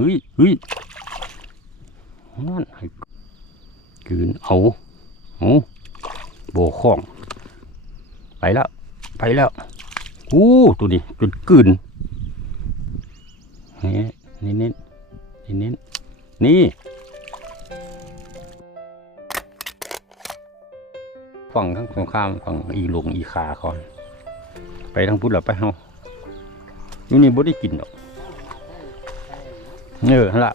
เฮ้ยเฮ้ยนั่นให้กืนเอาเอาโบข้อง ไปแล้ว ไปแล้วอู้ตัวนี้จุดกืนเฮ้ยนี่เน้นนี่เน้นนี่ฝั่งทั้งสองข้ามฝั่งอีหลงอีขาคอน ไปทางพุทธเราไปเฮาอยู่นี่บ่ได้กินดอก เออหั่นละ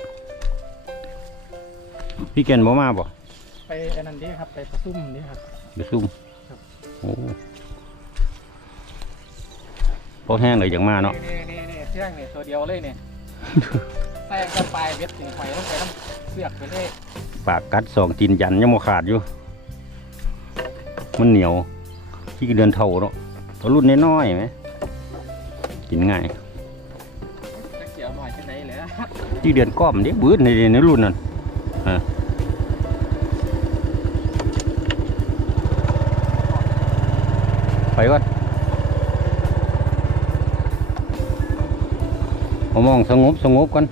พี่แกนบ่มาบ่ไปอันนั้นดีครับ ไปประซุ่มนี่ครับ ไปซุ่มครับโอ้พอแห้งเลยอย่างมาเนาะนี่นี่นี่เที่ยงนี่ตัวเดียวเลยเนี่ยแทรกเข้าไปเบ็ดสีไฟลงไปต้องเสือกไปเลยปากกัดสองตีนยันยังบ่ขาดอยู่ มันเหนียว ที่เดือนเท่าเนาะตัวรุ่นน้อยๆไหมกินง่าย ที่เดือนก้อมเด็กบื้อในในรุ่นนั้นไปก่อนเอามองสงบสงบกัน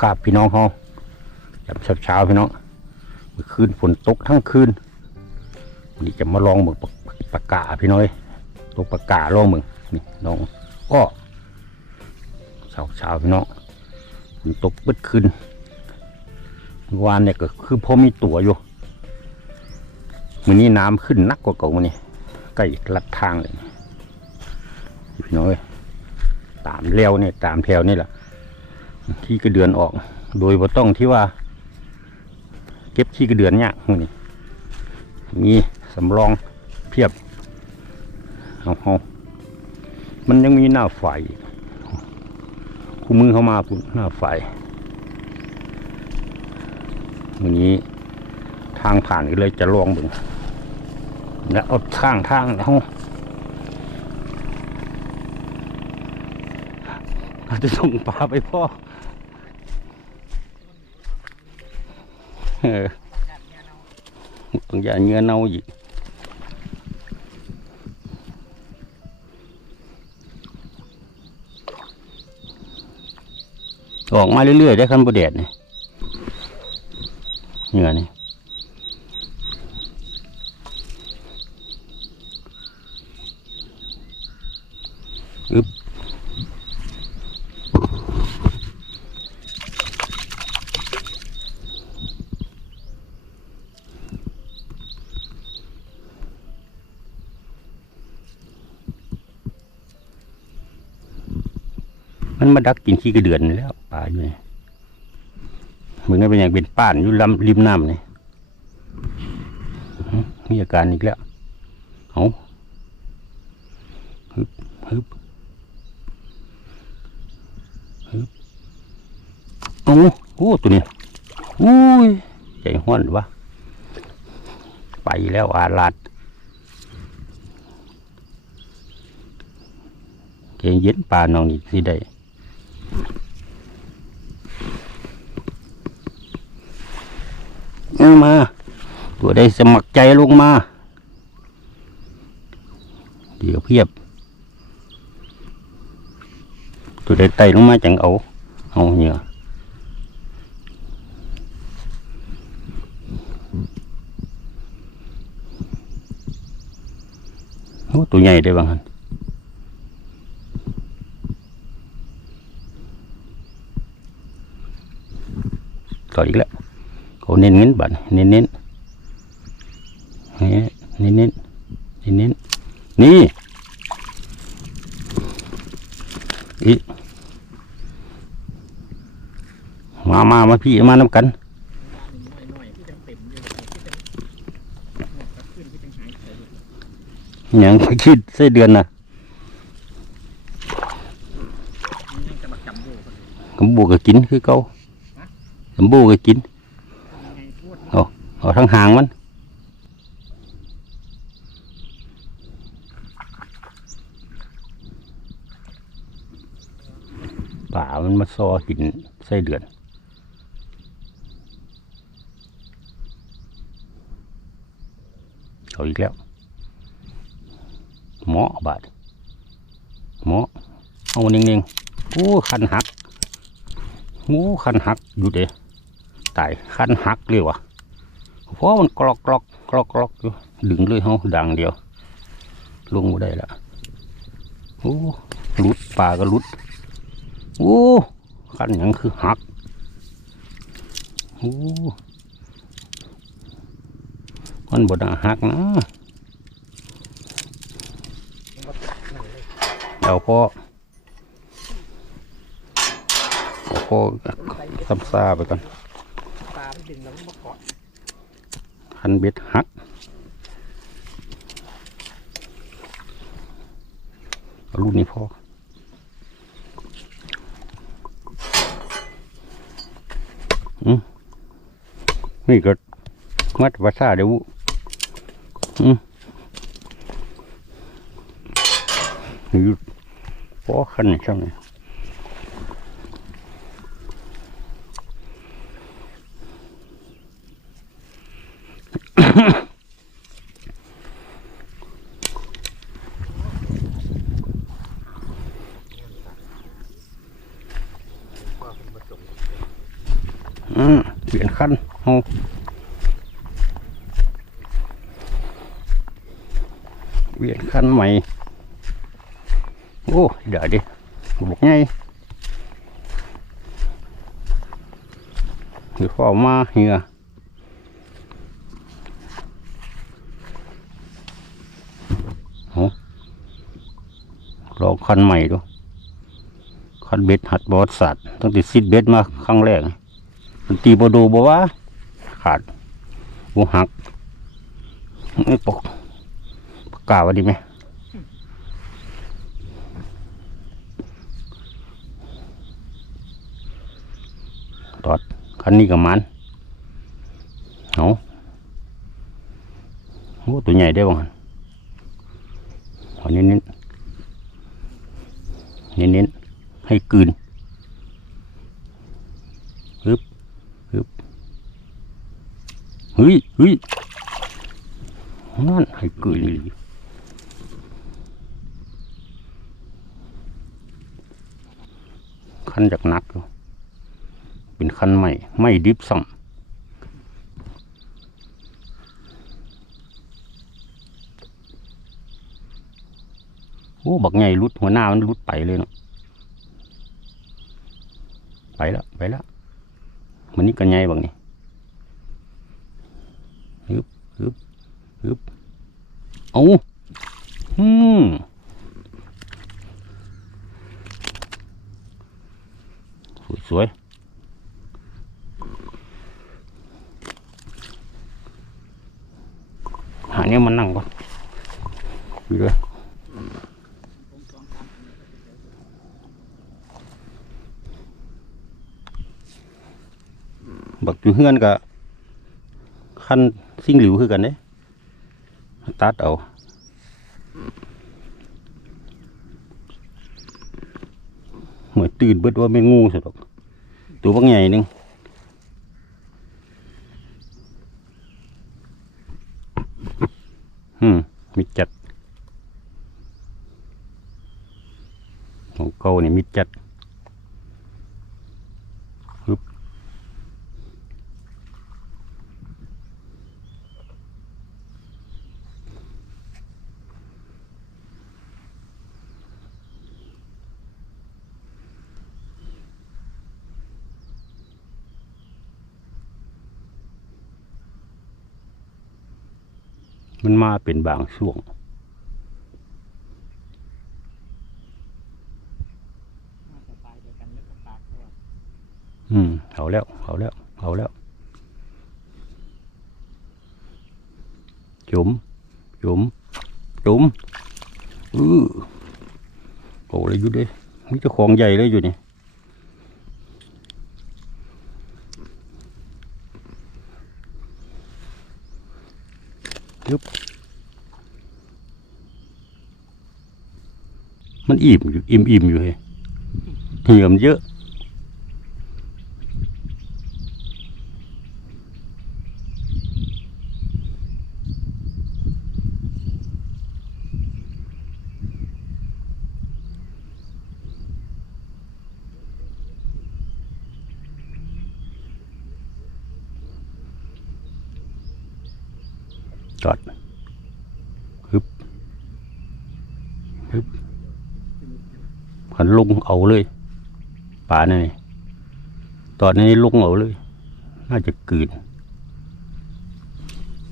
ครับพี่น้องเขาจับเช้าๆพี่น้องเมื่อคืนฝนตกทั้งคืนวันนี้จะมาลองเมืองปากากาพี่น้อยตกปากกาลองเมืองนี่น้องก็เช้าเช้าๆพี่น้องฝนตกเบิดคืนเมื่อวานเนี่ยก็คือพอมีตัวอยู่มื้อนี้น้ำขึ้นนักกว่าเก่ามื้อนี้ใกล้ลัดทางเลยพี่น้อยตามเลี้ยวเนี่ยตามแถวนี่แหละ ขี้กระเดือนออก โดยบ่ต้องที่ว่า เก็บขี้กระเดือนเนี่ยนี่มีสำรองเพียบเอาเอามันยังมีหน้าไฟคู่มือเข้ามาพุ่นหน้าไฟวันนี้ทางผ่านก็เลยจะลองบึงแล้วเอาทางทางแล้วอาจจะส่งปลาไปพ่อ เออบางอย่างเงื่อเน่าอีกออกมาเรื่อยๆได้คันบุเดดนี่เหงื่อนี่ มันมาดักกินขี้กระเดือนแล้วปลาอยู่นี่มึงนี่เป็นอย่างเป็นป้านอยู่ลำริมน้ำนี่อื้อหือมีอาการอีกแล้วเอาฮึบฮึบฮึบโอ้โอ้ตัวนี้อุ้ยใจห้อนวะไปแล้วอาลาดเกงเย็นปลาน้องนี่สิได้ เอามา ตัวได้สมัครใจลงมา เดี๋ยวเพียบ ตัวได้ไต่ลงมาจังเอา เอาเหยื่อตัวใหญ่ได้บ้างฮันต่ออีกแล้ว โอ้เน้นเน้นบัดเน้นเน้นเน้นเน้นเน้นเน้นนี่อมามามาพี่มาน้ำกันอย่างคิดเส้เดือนนะกำบูกับกินคือเก่ากมบูกับกิน เอาทั้งหางมันป่ามันมาซอกินไส้เดือนเอาอีกแล้วหมอบาดหมอเอานิ่งๆโอ้คันหักโอ้คันหักอยู่เด้ตายคันหักเลยวะ เพราะมันกรอกกรอกกรอกกรอกอยู่ดึงเลยเฮาดังเดียว ลงมาได้ละโอ้ลุดปลาก็ลุดโอ้คันยังคือหักโอ้มันบดหักนะเอาพ่อพ่อซ้ำซาไปก่อนปลาไม่ดึงแล้วมันมาเกาะ คันเบ็ดหักเอาลูกนี้พ่ออืมนี่ก็มัดภาษาเดี๋ยวอืมนี่พ่อคันใช่ไหม อืมเปลี่ยนขั้นเอาเปลี่ยนขั้นใหม่ โอ้เดี๋ยวดิบอกไงเดี๋ยวเขาเอามาเหียเอา ลองคันใหม่ดูคันเบ็ดหัดบอสสัตว์ตั้งแต่ซิดเบ็ดมาครั้งแรกมันตีบดูบว่าขาดบูหักไม่ปกปากกาวดีไหมตอดคันนี้กับมันเอาโอ้ตัวใหญ่ได้บ้างอาเน้นเน้ เน้นๆให้กลืนฮึบฮึบเฮ้ยเฮ้ยนั่นให้กิดเลยคันจากนัก เป็นคันใหม่ไม่ดิบซ้ำ โอ้บักใหญ่รุดหัวหน้ามันรุดไปเลยเนาะไปแล้วไปแล้วมันนี่กันใหญ่บักนี่เอาอืมสวยหาเนี้ยมันนั่งก่อนอยู่ด้วย บักอยู่เฮือนกับขั้นซิ่งหลิวคือกันเด้ตัดเอาเหมือนตื่นเบิดว่าไม่งูสุดหรอกตัวบางใหญ่นึงอืมมีจัดของเก่านี่มีจัด มันมาเป็นบางช่วงน่าจะตายเดียวกันแล้วก็ปากเขาอะอืม เอาแล้ว เอาแล้ว เอาแล้ว จุ๋ม จุ๋ม จุ่มอือโอ้เลยอยู่เด้มีเจ้าของใหญ่เลยอยู่นี่ ยุบมันอิ่มอยู่อิ่มอิ่มอยู่เฮ้ยเหงื่อมเยอะ จอดฮึบฮึบ หันลุงเอาเลยป่านี่ตอนนี้ลุงเอาเลย น่าจะกืน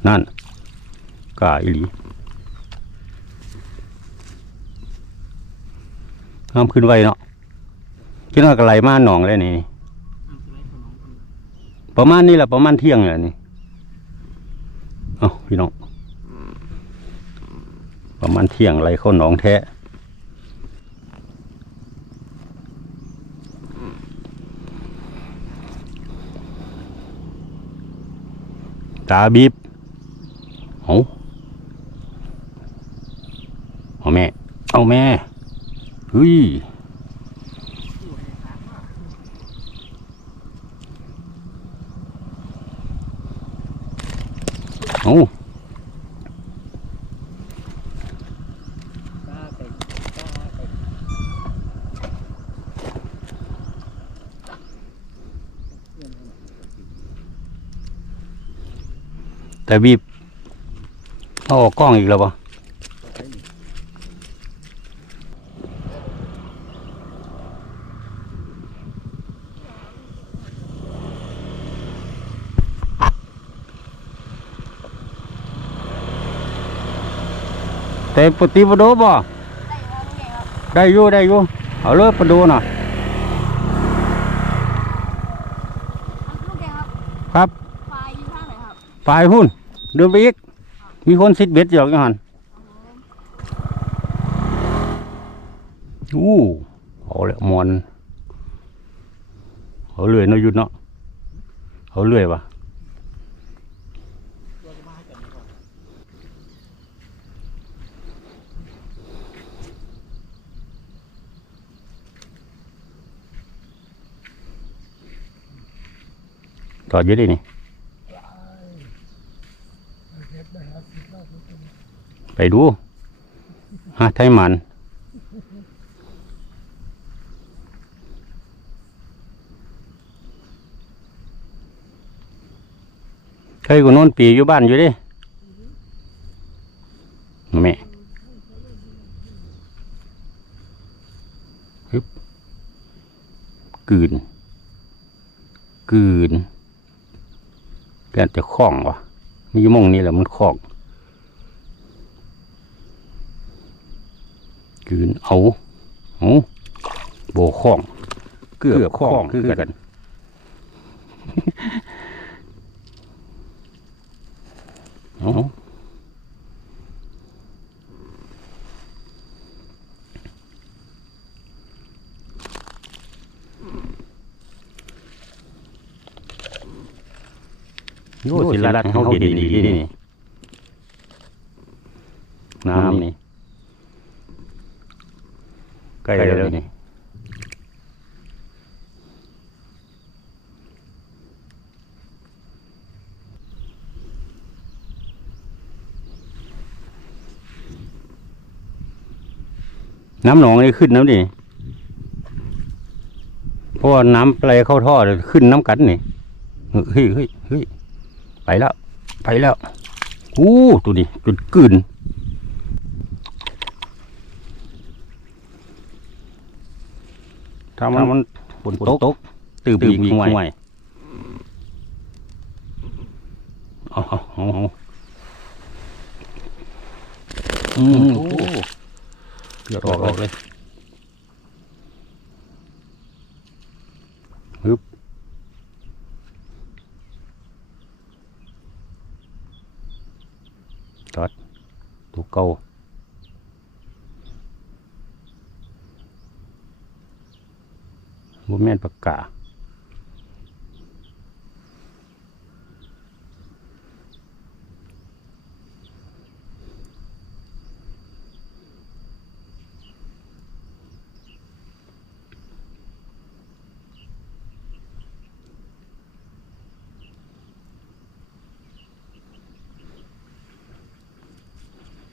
นั่นกาอีหลีห้ามขึ้นไว้เนาะคิดว่ากระไรมาหนองเลยนี่ ประมาณนี้แหละประมาณเที่ยงแหละนี่เอาพี่น้อง ประมาณเที่ยงไรเข้าหนองแท้ ตาบีบเอาเอาแม่ เอาแม่เฮ้ยเอา แต่บีบเอาออกกล้องอีกแล้วปะแต่ปฏิปโดบ่ได้อยู่ได้อยู่เอาเลยปโดน่ะลูกแกครับครับไฟอยู่ข้างไหนครับไปหุ่น เดินไปอีก มีคนซิดเบ็ดอยู่ยังหันอู้เอาเลยมอนเอาเลื่อยเนาะยุดเนาะเอาเลื่อยวะจอดยืดดินี่ ไป ดูหาไทยมันเคยกูนอนปีอยู่บ้านอยู่ดิแม่ฮึบกืน กืนแกนจะคล้องวะนี่มงนี่แหละมันคล้อง กืนเอาเอาโบข้อง เกือบข้องคือกัน เอาโยสิลัดเขาเห็นดีๆนี่น้ำนี่ ใกล้แล้วนี่น้ำหนองนี่ขึ้นน้ำนี่เพราะว่าน้ำไหลเข้าท่อเลยขึ้นน้ำกันนี่เฮ้ยเฮ้ยเฮ้ยไปแล้ว ไปแล้วอู้ตัวนี้จุดกลืน ถ้ามันมันฝนตกตื่นอีกวิ่งไวเอาเอาเอาเอาอืมโอ้เกือบออกเลยฮึบตัดตัวเก่า บ่แม่นปากกา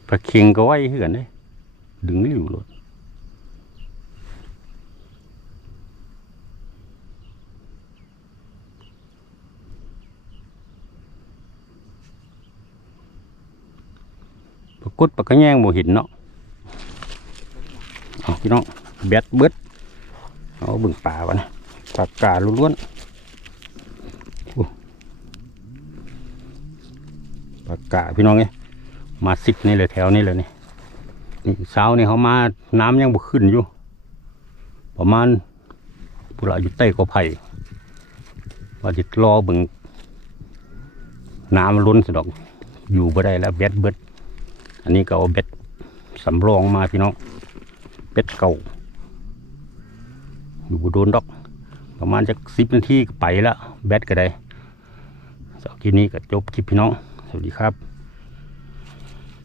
ปลาเค็งก็ไว้เหือนเด้ดึงไม่อยู่เลยปรา กฏปากกระแยงบ่เห็นเนาะเอาพี่น้องแบตเบิดเอาบิ่งป่าวะนะปากกาล้วนๆปากกาพี่น้องเนี่ยมาสิบนี่เลยแถวนี้เลยนี่นี่เช้านี่เขามาน้ำยังบ่ขึ้นอยู่ ประมาณปุระอยู่ใต้กอไผ่ว่าจะรอเบิ่งน้ำล้นสิดอก อยู่บ่ได้แล้วแบตเบิด อันนี้ก็เอาเบ็ดสำรองมาพี่น้อง เบ็ดเก่า อยู่โดนดอก ประมาณจะสิบนาทีก็ไปแล้วแบตก็ได้สำหรับคลิปนี้ก็จบคลิปพี่น้อง สวัสดีครับ